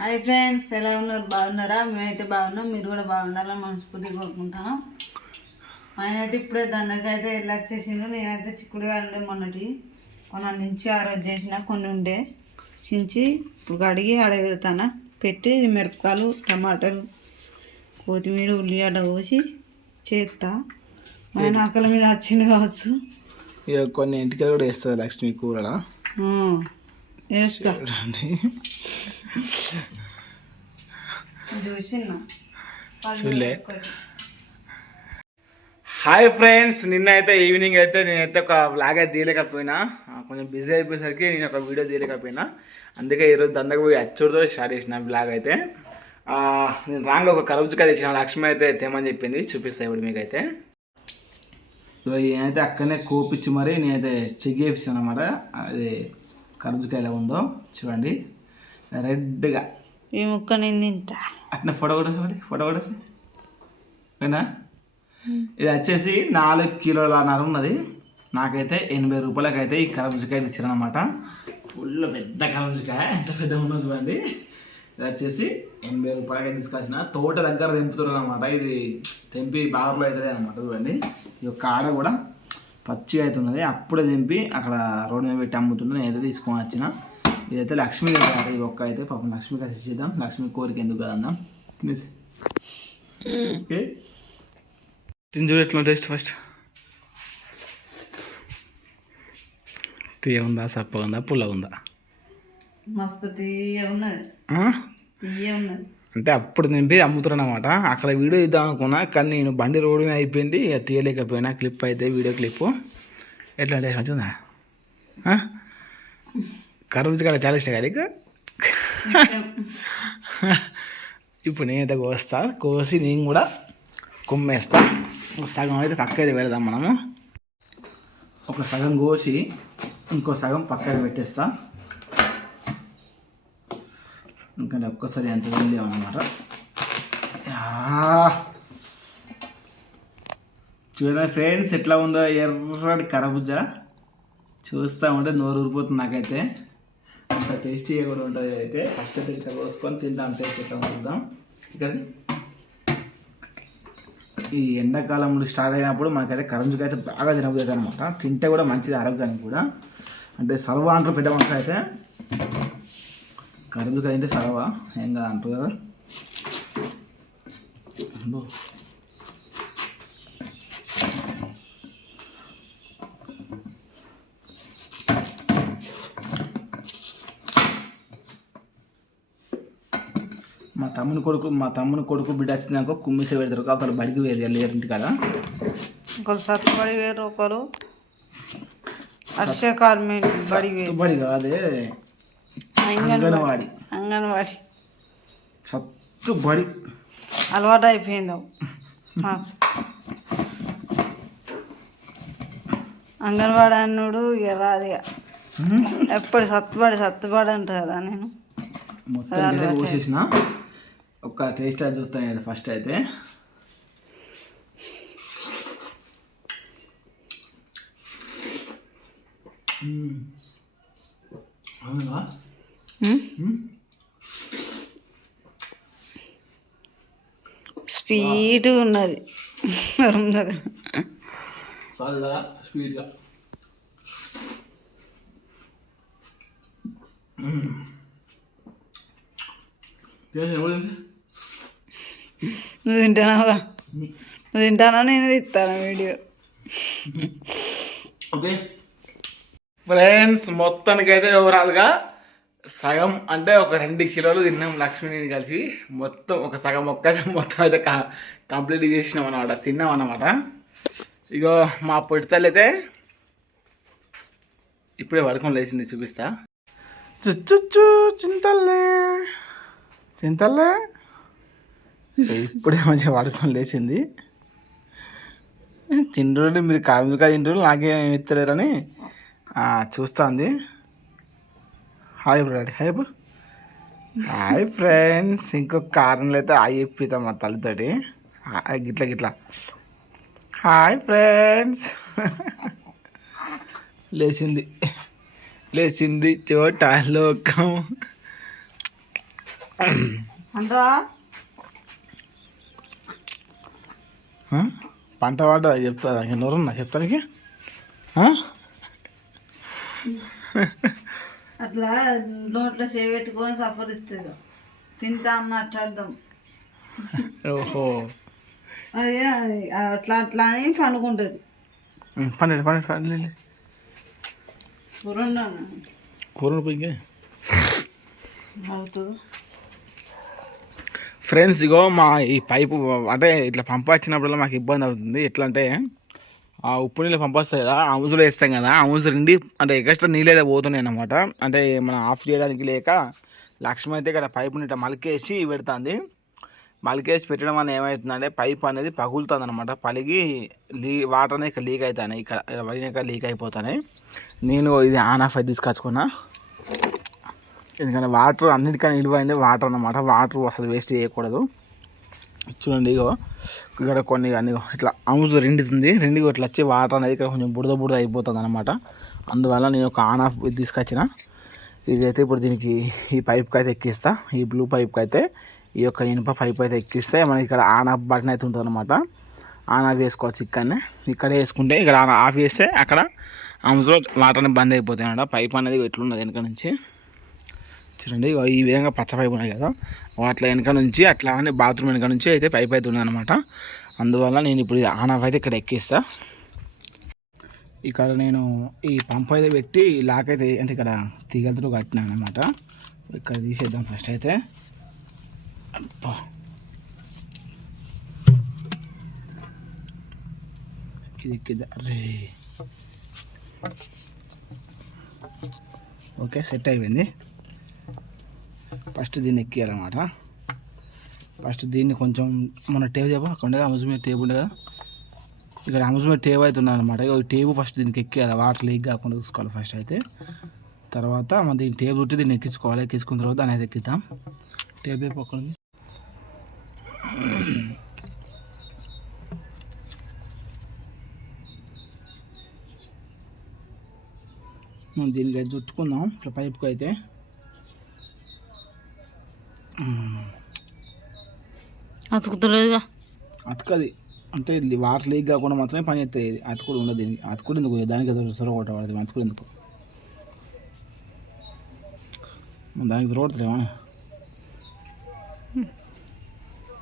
Hi friends ఎలా ఉన్నారు? బాగున్నారా? మేమైతే బాగున్నాం. మీరు కూడా బాగుండాలని మనస్ఫూర్తిగా కోరుకుంటాను ఆయన అయితే ఇప్పుడే దందకైతే వెళ్ళి వచ్చేసిండు నేనైతే చిక్కుడుగా ఉండే మొన్నటి. కొన్న నుంచి ఆ రోజు చేసిన కొన్ని ఉండే. చించి ఇప్పుడు కడిగి ఆడ వెళ్తాను పెట్టి మిరపకాయలు టమాటాలు కొత్తిమీర ఉల్లిగడ్డ కోసి చేస్తా ఆయన ఆకలి మీద వచ్చింది కావచ్చు. ఇక కొన్ని ఇంటికి కూడా వేస్తుంది లక్ష్మి కూరలా. చూలే హాయ్ ఫ్రెండ్స్ నిన్న అయితే ఈవినింగ్ అయితే నేనైతే ఒక బ్లాగ్ అయితే తీయలేకపోయినా. కొంచెం బిజీ అయిపోయేసరికి నేను ఒక వీడియో తీయలేకపోయినా. అందుకే ఈరోజు దందకు పోయి అచ్చుడితో స్టార్ట్ చేసిన బ్లాగ్ అయితే. నేను రాంగ్ ఒక కరబుజకాయ తెచ్చిన లక్ష్మి అయితే తేమని చెప్పింది చూపిస్తాయి ఇప్పుడు మీకైతే. సో నేనైతే అక్కడనే కోపించి మరి నేనైతే చెక్ చేపిస్తాను అనమాట అది కరబుజకాయ ఎలా ఉందో చూడండి. రెడ్గా. ఈ ముక్క నేను తింటా. అట్నే ఫోటో కొట్టేసి మరి ఫోటో కొట్టేసి. ఓకేనా? ఇది వచ్చేసి నాలుగు కిలోల నర ఉన్నది. నాకైతే ఎనభై రూపాయలకి అయితే ఈ కరబుజకాయ తెచ్చారనమాట ఫుల్ పెద్ద కరబుజకాయ ఎంత పెద్ద ఉన్నది చూడండి. ఇది వచ్చేసి ఎనభై రూపాయలకి తీసుకొచ్చిన. తోట దగ్గర తెంపుతున్నారు అనమాట ఇది తెంపి బావర్లో అవుతుంది అనమాట చూడండి. ఈ యొక్క ఆడ కూడా పచ్చిగా అవుతున్నది అప్పుడే తెంపి అక్కడ రోడ్డు మీద పెట్టి అమ్ముతున్నా నేనైతే తీసుకొని వచ్చిన. ఇదైతే లక్ష్మి కదా ఈ ఒక్క అయితే పాపం లక్ష్మి కలిసి ఇచ్చేద్దాం లక్ష్మి కోరిక ఎందుకు కదన్నా? తినేసి. ఓకే? తిని చూడు ఎట్లా టేస్ట్ ఫస్ట్. తీయ ఉందా సప్ప ఉందా పుల్ల ఉందా? మస్తు తీయ ఉన్నది. ఆ? తీయ ఉన్నది. అంటే అప్పుడు నింపి అమ్ముతున్నాను అనమాట అక్కడ వీడియో ఇద్దాం అనుకున్నా కానీ నేను బండి రోడ్డు మీద అయిపోయింది. ఇక తీయలేకపోయినా క్లిప్ అయితే వీడియో క్లిప్ ఎట్లా అంటే వచ్చిందా కర్బూజ కాడ చాలా ఇష్టం కదా నీకు? ఇప్పుడు నేనైతే కోస్తా కోసి నేను కూడా కుమ్మేస్తా. ఒక సగం అయితే పక్క అయితే పెడదాం మనము. ఒక సగం కోసి ఇంకో సగం పక్కన పెట్టేస్తా. ఎందుకంటే ఒక్కసారి ఎంత వెళ్ళామన్నమాట చూడండి ఫ్రెండ్స్ ఎట్లా ఉందో ఎర్రటి కరబుజా. చూస్తా ఉంటే నోరు ఊరిపోతుంది నాకైతే. అంత టేస్టీగా కూడా ఉంటుంది అయితే. ఫస్ట్ ఇట్లా కోసుకొని తిందాం టేస్ట్ ఎట్లా చూద్దాం. ఇక్కడ ఈ ఎండాకాలంలో స్టార్ట్ అయినప్పుడు మనకైతే కరంజుకి అయితే బాగా తినబోతుంది అనమాట తింటే కూడా మంచిది ఆరోగ్యానికి కూడా. అంటే సర్వ అంటారు పెద్ద అయితే. కరంజుకాయ అంటే సర్వ ఏం కాదు కదా. మా తమ్ముని కొడుకు మా తమ్ముని కొడుకు బిడ్డ వచ్చిందాక కుమ్మిసే పెడతారు. కాబట్టి బడికి వేరు లేరు ఇంటికాడ. ఒకరు సత్తుబడి వేరు ఒకరు హర్షకాలు బడి బడి కాదే. అంగన్వాడి. అంగన్వాడి. సత్తు బడి. అలవాటు అయిపోయింది. అంగన్వాడి అన్నుడు ఇక రాదు ఇక. ఎప్పుడు సత్తుబడి సత్తుబడి అంట కదా నేను. మొత్తం పోసేసిన ఒక టేస్ట్ అది చూస్తాను ఫస్ట్ అయితే. స్పీడ్గా ఉన్నది. నువ్వు తింటానావుగా నువ్వు తింటానా నేను తిస్తాను వీడియో? ఓకే. ఫ్రెండ్స్ మొత్తానికి అయితే ఓవరాల్గా సగం అంటే ఒక రెండు కిలోలు తిన్నాం లక్ష్మిని కలిసి. మొత్తం ఒక సగం ఒక్క మొత్తం అయితే కంప్లీట్ చేసినాం అనమాట తిన్నాం అనమాట ఇగో మా పొట్టితల్లి అయితే ఇప్పుడే వడకం లేచింది చూపిస్తా. చుచ్చు చింతల్లే. చింతల్లే? ఇప్పుడే మంచిగా వడకం లేచింది. తిండ్రులు మీరు కార్మిక తిండ్రులు నాకేం ఇస్తలేరని చూస్తుంది. Hi daddy hi hi friends ఇంకొక కారణంలో అయితే హాయ్ చెప్పిస్తాం మా తల్లితోటి? గిట్ల గిట్ల. హాయ్ ఫ్రెండ్స్ లేచింది. లేచింది చోట లోకం. ఆ? పంట పడ్డా చెప్తా నోరున్నా చెప్తానికి? ఆ? అట్లా నోట్లో చేపెట్టుకొని సపరిస్తుంది తింటా అన్నట్టు అర్థం. ఓహో. అదే అట్లా అట్లా అని పండుకుంటుంది. పన్నెండు పన్నెండు పన్నెండు కూర కూరలు పోయి అవుతుంది. ఫ్రెండ్స్ ఇగో మా ఈ పైపు అంటే ఇట్లా పంపించినప్పుడల్లా మాకు ఇబ్బంది అవుతుంది. ఎట్లా అంటే ఆ ఉప్పు నీళ్ళు పంపిస్తాయి కదా ఆ అముజులు వేస్తాం కదా అముజులు నిండి అంటే ఎక్స్ట్రా నీళ్ళు అయితే పోతున్నాయి అన్నమాట. అంటే మనం ఆఫ్ చేయడానికి లేక లక్ష్మి అయితే ఇక్కడ పైపుని ఇట్లా మలికేసి పెడుతుంది. మలికేసి పెట్టడం వల్ల ఏమవుతుందంటే పైప్ అనేది పగులుతుంది అనమాట పలిగి లీ వాటర్ అనేది ఇక్కడ లీక్ అవుతున్నాయి. ఇక్కడ ఇక్కడ లీక్ అయిపోతున్నాయి. నేను ఇది ఆన్ ఆఫ్ అయితే తీసుకొచ్చుకున్నా. ఎందుకంటే వాటర్ అన్నిటికన్నా నిలువైంది వాటర్ అన్నమాట. వాటర్ అసలు వేస్ట్ చేయకూడదు. చూడండి ఇగో ఇక్కడ కొన్ని కానీ ఇట్లా ఆమ్స్ రెండుతుంది. రెండు ఇట్లా వచ్చి వాటర్ అనేది ఇక్కడ కొంచెం బుడద బుడద అయిపోతుంది అనమాట అందువల్ల నేను ఒక ఆన్ ఆఫ్ తీసుకొచ్చిన. ఇదైతే ఇప్పుడు దీనికి ఈ పైప్కి అయితే ఎక్కిస్తా. ఈ బ్లూ పైప్కి అయితే ఈ యొక్క ఇనుప పైప్ అయితే ఎక్కిస్తే మనకి ఇక్కడ ఆన్ ఆఫ్ బటన్ అయితే ఉంటుంది అనమాట ఆన్ ఆఫ్ వేసుకోవచ్చు ఇక్కడనే. ఇక్కడ వేసుకుంటే ఇక్కడ ఆన్ ఆఫ్ చేస్తే అక్కడ ఆమ్స్లో వాటర్ అనేది బంద్ అయిపోతాయి అనమాట పైప్ అనేది ఎట్లున్నది వెనక నుంచి. చూడండి ఈ విధంగా పచ్చ పైపు ఉన్నాయి కదా వాటి వెనక నుంచి అట్లా అని బాత్రూమ్ వెనక నుంచి అయితే పైప్ అయితే ఉందన్నమాట. అందువల్ల నేను ఇప్పుడు ఇది ఆన్ ఆఫ్ అయితే ఇక్కడ ఎక్కిస్తా. ఇక్కడ నేను ఈ పంప్ అయితే పెట్టి లాక్ అయితే అంటే ఇక్కడ తీగలతో కట్టినాను అనమాట ఇక్కడ తీసేద్దాం ఫస్ట్ అయితే. ఇది ఎక్కిద్దా? అరే. ఓకే సెట్ అయిపోయింది. ఫస్ట్ దీన్ని ఎక్కియాలన్నమాట. ఫస్ట్ దీన్ని కొంచెం మన టేబు చేప అక్కడ అమ్యూజ్మెంట్ టేబు ఉండగా. ఇక్కడ అమ్యూజ్మెంట్ టేబు అయితే ఉన్నదన్నమాట ఇక ఈ టేబు ఫస్ట్ దీనికి ఎక్కియాలి వాటర్ లీక్ కాకుండా చూసుకోవాలి ఫస్ట్ అయితే. తర్వాత మన దీని టేబు చుట్టూ దీన్ని ఎక్కించుకోవాలి ఎక్కించుకున్న తర్వాత దాన్ని అయితే ఎక్కిద్దాం. టేబు పక్కన ఉంది? మనం దీనికి అయితే చుట్టుకుందాం ఇట్లా పైపుకి అయితే. అతుకుతలేదుగా అతకది. అంటే ఇది వాటర్ లీక్ కాకుండా మాత్రమే పని చేస్తుంది ఇది అతుకుడు ఉండదు. దీనికి అతుకుడు ఎందుకు? దానికి సొర కొట్టబడుతుంది అతుకుడు ఎందుకు? దానికి దొరకట్లేమా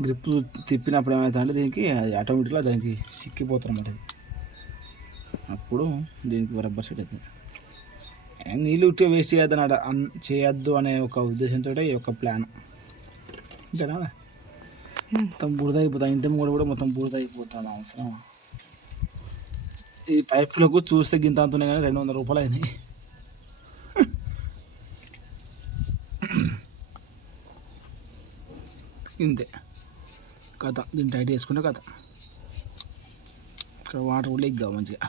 గ్రిప్ తిప్పినప్పుడు ఏమవుతుందంటే దీనికి అది ఆటోమేటిక్గా దానికి సిక్కిపోతారన్నమాట ఇది. అప్పుడు దీనికి రబ్బర్ సెట్ అవుతుంది. నీళ్ళు ఉట్టే వేస్ట్ చేయొద్దు అన్నమాట చేయొద్దు అనే ఒక ఉద్దేశంతో ఈ యొక్క ప్లాన్. అంతేనా మొత్తం బురద అయిపోతుంది ఇంటి కూడా కూడా మొత్తం బురద అయిపోతుంది అవసరం ఈ పైపులకు చూస్తే గింత అంతున్నాయి కానీ రెండు వందల రూపాయలు అయినాయి. ఇంతే. కథ. దీన్ని టైట్ వేసుకుంటే కథ. ఇక్కడ వాటర్ కూడా ఎగ్గా మంచిగా.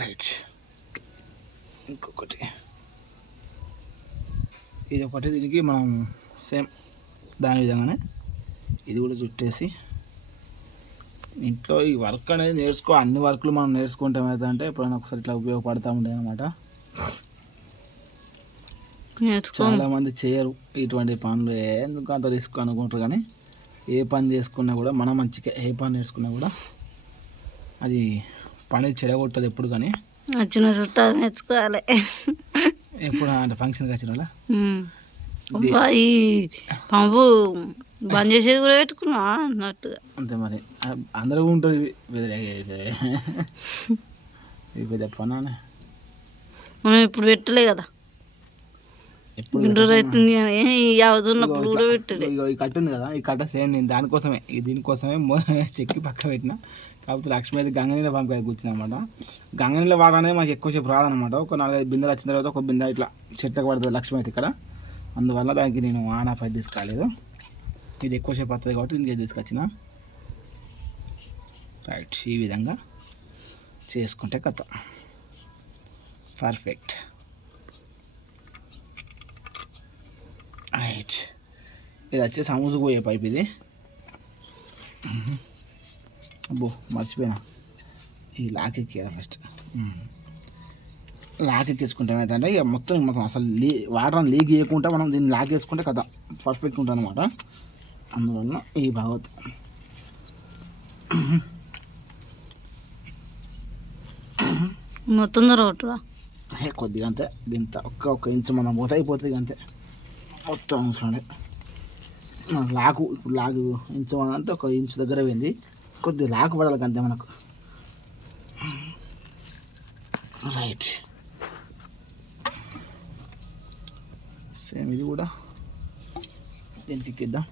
రైట్. ఇంకొకటి. ఇది ఒకటి దీనికి మనం సేమ్ దాని విధంగానే ఇది కూడా చుట్టేసి ఇంట్లో ఈ వర్క్ అనేది నేర్చుకో అన్ని వర్క్లు మనం నేర్చుకుంటాం అంటే ఎప్పుడైనా ఒకసారి ఇట్లా ఉపయోగపడతా ఉంటాయి అనమాట చాలా మంది చేయరు ఇటువంటి పనులు. ఎందుకు అంత రిస్క్ అనుకుంటారు కానీ ఏ పని చేసుకున్నా కూడా మనం మంచిగా ఏ పని నేర్చుకున్నా కూడా అది పని చెడగొట్టదు ఎప్పుడు కానీ. వచ్చిన చుట్టాలు నేర్చుకోవాలి. ఎప్పుడు అంటే ఫంక్షన్కి వచ్చిన వాళ్ళ ఈ పంపు బంద్ చేసేది కూడా పెట్టుకున్నా అన్నట్టుగా? అంతే మరి. అందరూ ఉంటుంది. ఇది. పెద్ద పనానే మనం ఇప్పుడు పెట్టలే కదా. గుండ్రు అవుతుంది ఈ కూడా కట్ట ఉంది కదా ఈ కట్ట సేమ్ నేను దానికోసమే దీనికోసమే చెక్కి పక్క పెట్టిన. కాకపోతే లక్ష్మి అయితే గంగనీళ్ళ పంపి కూర్చుంది అనమాట గంగనీళ్ళ వాటర్ అనేది మాకు ఎక్కువసేపు రాదనమాట ఒక నాలుగైదు బిందెలు వచ్చిన తర్వాత ఒక బిందె ఇట్లా చెట్లకు పడుతుంది లక్ష్మి అయితే ఇక్కడ. అందువల్ల దానికి నేను ఆన్ ఆఫ్ అయితే తీసుకోలేదు ఇది ఎక్కువసేపు వస్తుంది కాబట్టి దీనికి తీసుకొచ్చిన. రైట్ ఈ విధంగా చేసుకుంటే కథ. పర్ఫెక్ట్ రైట్ ఇది వచ్చేసి అమూజుకు పోయే పైప్ ఇది. అబ్బో మర్చిపోయినా ఈ లాక్ ఎక్కియాలి ఫస్ట్. లాక్ ఎక్కేసుకుంటాం ఏంటంటే ఇక మొత్తం మొత్తం అసలు లీ వాటర్ లీక్ చేయకుండా మనం దీన్ని లాక్ వేసుకుంటే కదా పర్ఫెక్ట్ ఉంటుంది అనమాట అందువల్ల ఈ భాగవత్ మొత్తం కొద్దిగా అంతే ఇంత ఒక్క ఒక్క ఇంచు మనం పోతే అయిపోతుంది అంతే మొత్తం మన లాకు ఇప్పుడు లాగు ఇంచు అంటే ఒక ఇంచు దగ్గర పోయింది. కొద్దిగా లాకు పడాలి అంతే మనకు. రైట్. సేమ్ ఇది కూడా. దీనికి ఇద్దాం.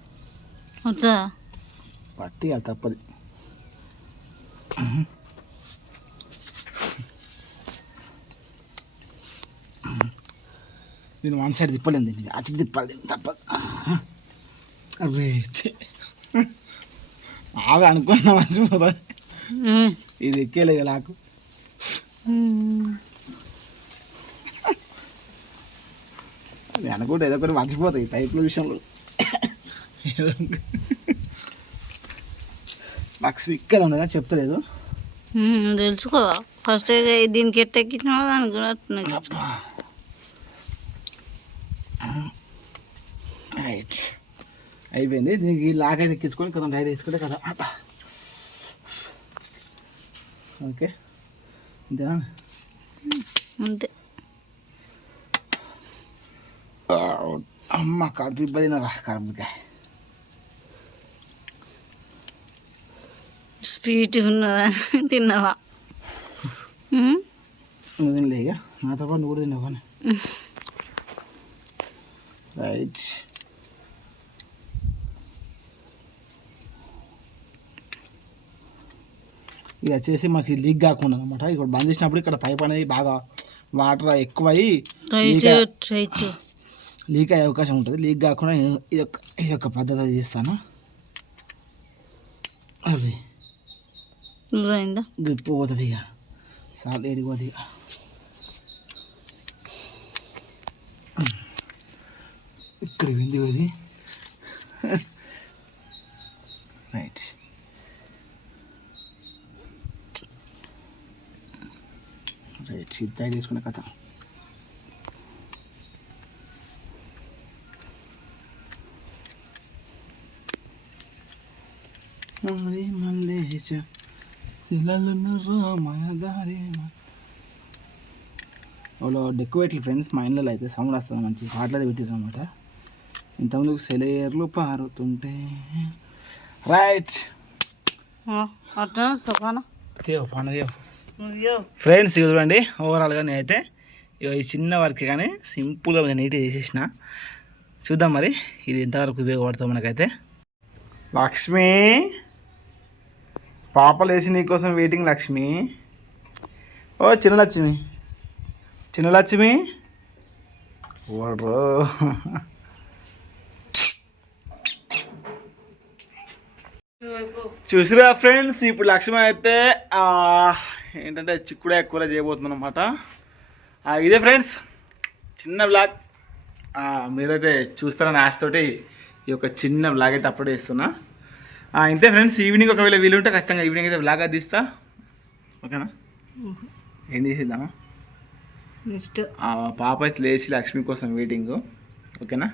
పట్టి అది తప్పదు. దీన్ని వన్ సైడ్ తిప్పలేము దీన్ని. అటు తిప్పాలి దీన్ని తప్పదు అవి బాగా అనుకున్నా మర్చిపోతుంది ఇది ఎక్కేలేదు నాకు. నేను అనుకుంటే ఏదో ఒకటి మర్చిపోతాయి పైపుల విషయంలో. ఏదో నాకు ఇక్కడ ఉంది కానీ చెప్తలేదు తెలుసుకో. ఫస్ట్ దీనికి ఎట్ట ఎక్కించినా దానికి కూడా అట్లనే ఎక్కించు. రైట్ అయిపోయింది. దీనికి లాక్ అయితే ఎక్కించుకొని కొంచెం డైరీ తీసుకుంటే కదా ఓకే. అంతేనా? అంతే. అమ్మ కడుపు ఇబ్బంది రా కడుపుకాయ స్వీట్ ఉన్నదా? తిన్నావా? నువ్వు తినలే ఇక? నాతో పాటు నువ్వు కూడా తిన్నావు? రైట్ ఇది వచ్చేసి మాకు లీక్ కాకుండా అనమాట ఇక్కడ బంద్ చేసినప్పుడు ఇక్కడ పైప్ అనేది బాగా వాటర్ ఎక్కువై రైట్ లీక్ అయ్యే అవకాశం ఉంటుంది. లీక్ కాకుండా నేను ఇది ఒక ఇది ఒక పద్ధతి చేస్తాను. అది అయిందా గ్రిప్ పోతుంది ఇక. సాల్ ఏడిపోతుంది ఇక. ఇక్కడ వింది అది రైట్ తయారు చేసుకున్న కథ మరి రామయ దారి వాళ్ళు ఫ్రెండ్స్ మా ఇంట్లో అయితే సౌండ్ వస్తుంది మంచి పాటలు పెట్టారు అనమాట ఇంతకుముందు సెలయేర్లు పారుతుంటే. రైట్. అట్లా పండుగ అయ్యో ఫ్రెండ్స్ చూడండి ఓవరాల్గా నేనైతే ఇగో ఈ చిన్న వర్క్ కానీ సింపుల్గా నీట్గా చేసేసిన. చూద్దాం మరి ఇది ఎంతవరకు ఉపయోగపడుతుంది మనకైతే. లక్ష్మి పాపలేసి నీకోసం వెయిటింగ్ లక్ష్మి. ఓ చిన్న లక్ష్మి. చిన్న లక్ష్మి. ఓడ్రో చూసిరా ఫ్రెండ్స్ ఇప్పుడు లక్ష్మి అయితే ఏంటంటే చిక్కుడే కూర చేయబోతున్నాం అనమాట ఇదే ఫ్రెండ్స్ చిన్న బ్లాగ్ మీరైతే చూస్తారని ఆశతోటి ఈ యొక్క చిన్న బ్లాగ్ అయితే అప్లోడ్ చేస్తున్నా. ఇంతే ఫ్రెండ్స్ ఈవినింగ్ ఒకవేళ వీలుంటే ఖచ్చితంగా ఈవినింగ్ అయితే బ్లాగ్ అది తీస్తా. ఓకేనా? ఏం చేసేద్దామా నెక్స్ట్ పాప అయితే లేచి లక్ష్మి కోసం వెయిటింగ్ ఓకేనా?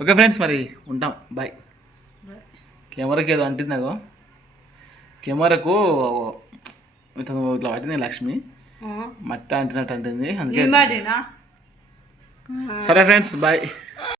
ఓకే ఫ్రెండ్స్ మరి ఉంటాం. బాయ్ కెమెరాకి ఏదో అంటుంది నాకు. కెమెరాకు ఇతను ఇట్లా పట్టింది లక్ష్మి. మట్టి అంటున్నట్టు అంటుంది అందుకే సరే ఫ్రెండ్స్ బాయ్.